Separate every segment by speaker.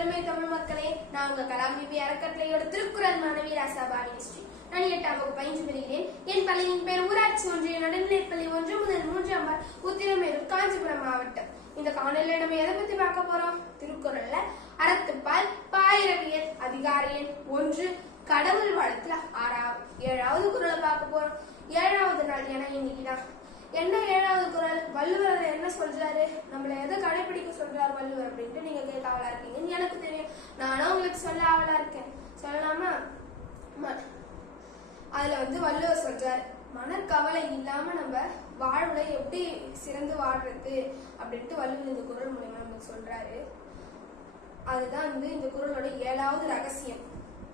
Speaker 1: எனதருமை தமிழ் மக்களே நான் உங்க கலாம் பிபி அறக்கட்டளையோட திருக்குறள் மாணவி ராசா பாவினிஸ்ரீ நான் எட்டாம் வகுப்பு பயின்று வருகிறேன் என் பள்ளியின் பேர் ஊராட்சி ஒன்றிய நடுநிலைப்பள்ளி ஒன்று முதல் மூன்றாம் ஆண்டு உத்திரமேரூர் காஞ்சிபுரம் மாவட்டம். இந்த காணொலியில நம்ம எதை பத்தி பார்க்க போறோம்? திருக்குறள்ல அறத்துப்பால் பாயிரவியல் அதிகார எண் ஒன்று கடவுள் வாழ்த்துல ஆறாவது ஏழாவது குறளை பார்க்க போறோம். ஏழாவது நாள் என இன்னைக்குதான் என்ன ஏழாவது குறள்? வள்ளுவர் என்ன சொல்றாரு? நம்மள எதை வள்ளுவர் அப்படின்ட்டு நீங்க கேட்க ஆவலா இருக்கீங்கன்னு எனக்கு தெரியும். நானும் உங்களுக்கு சொல்ல ஆவலா இருக்கேன். சொல்லலாமா? அதுல வந்து வள்ளுவர் சொல்றாரு மனக்கவலை இல்லாம நம்ம வாழ்வுல எப்படி சிறந்து வாழ்றது? அப்படின்ட்டு வள்ளுவர் இந்த குறள் மூலியமா நமக்கு சொல்றாரு. அதுதான் வந்து இந்த குறளோட ஏழாவது ரகசியம்.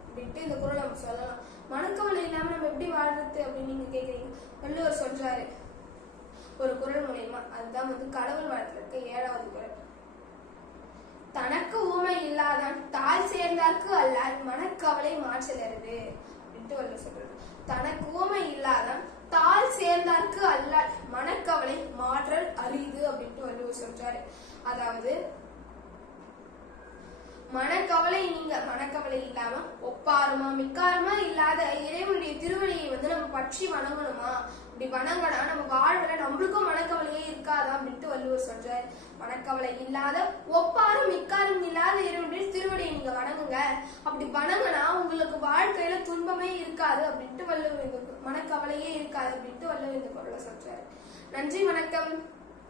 Speaker 1: அப்படின்ட்டு இந்த குறளை நம்ம சொல்லலாம். மனக்கவலை இல்லாம நம்ம எப்படி வாழ்றது? அப்படின்னு நீங்க கேக்குறீங்க வள்ளுவர் சொல்றாரு ஒரு குறள் மூலியமா. அதுதான் வந்து கடவுள் வாழ்த்துல இருக்க ஏழாவது குறள் ஊமை தாழ் சேர்ந்தார்க்கு அல்லால் மனக்கவலை மாற்றலருது அப்படின்ட்டு வள்ளுவர் சொல்றாரு. தனக்கு ஊமை இல்லாதான் தாழ் சேர்ந்தார்க்கு அல்லால் மனக்கவலை மாற்றல் அரிது அப்படின்ட்டு வள்ளுவர் சொல்றாரு. அதாவது மனக்கவலை நீங்க மனக்கவலை இல்லாம ஒப்பாருமா மிக்காருமா இல்லாத இறைவனுடைய திருவழியை வந்து நம்ம பற்றி வணங்கணுமா? இப்படி வணங்கினா நம்ம வாழ்வுல நம்மளுக்கும் மனக்கவலையே திருவள்ளுவர் சொல்றார் சொல்றாரு மனக்கவலை இல்லாத ஒப்பாரும் மிக்காரும் இல்லாத இறைவனுடைய திருவடியை நீங்க வணங்குங்க. அப்படி வணங்கினா உங்களுக்கு வாழ்க்கையில துன்பமே இருக்காது அப்படின்ட்டு வள்ளுவர் இந்த மனக்கவலையே இருக்காது அப்படின்ட்டு வள்ளுவர் இந்த குரலை சொல்றாரு. நன்றி வணக்கம்.